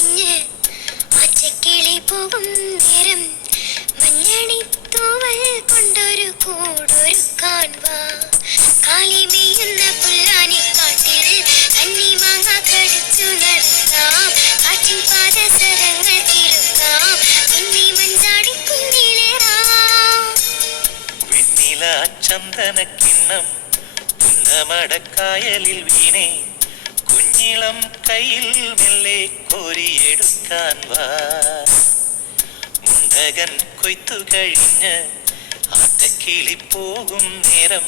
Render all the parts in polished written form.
കഴിഞ്ഞ് ആച്ചക്കിളി പോകും നേരം മഞ്ഞണിത്തൂവൽ കൊണ്ടൊരു കൂടൊരുക്കാൻ വാ. കാളിമേയുന്ന പുല്ലാനിക്കാട്ടിൽ കന്നിമാങ്ങ കടിച്ചു നടക്കാം. കാറ്റിൻ പാദസരങ്ങൾ കിളുക്കാം. കുന്നി മഞ്ചാടി കുന്നിലേറാം. വെണ്ണില ചന്ദനക്കിണ്ണം മടക്കായലിൽ വീണേ കുഞ്ഞിളം കയ്യിൽ മെല്ലെ കോരിയെടുക്കാൻ വാ. മുണ്ടകൻ കൊയ്ത്തു കഴിഞ്ഞ് ആറ്റക്കിളി പോകും നേരം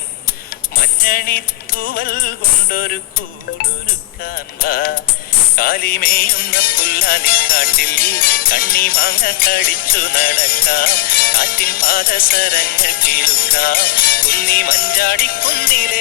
മഞ്ഞണിത്തൂവൽ കൊണ്ടൊരു കൂടൊരുക്കാൻ വാ. കാലിമേയുന്ന പുല്ലാനിക്കാട്ടിൽ കണ്ണിമാങ്ങ കടിച്ചു നടക്കാം. കാറ്റിൻ പാദസരങ്ങൾ കിളുക്കാം. കുന്നി മഞ്ചാടി കുന്നിൽ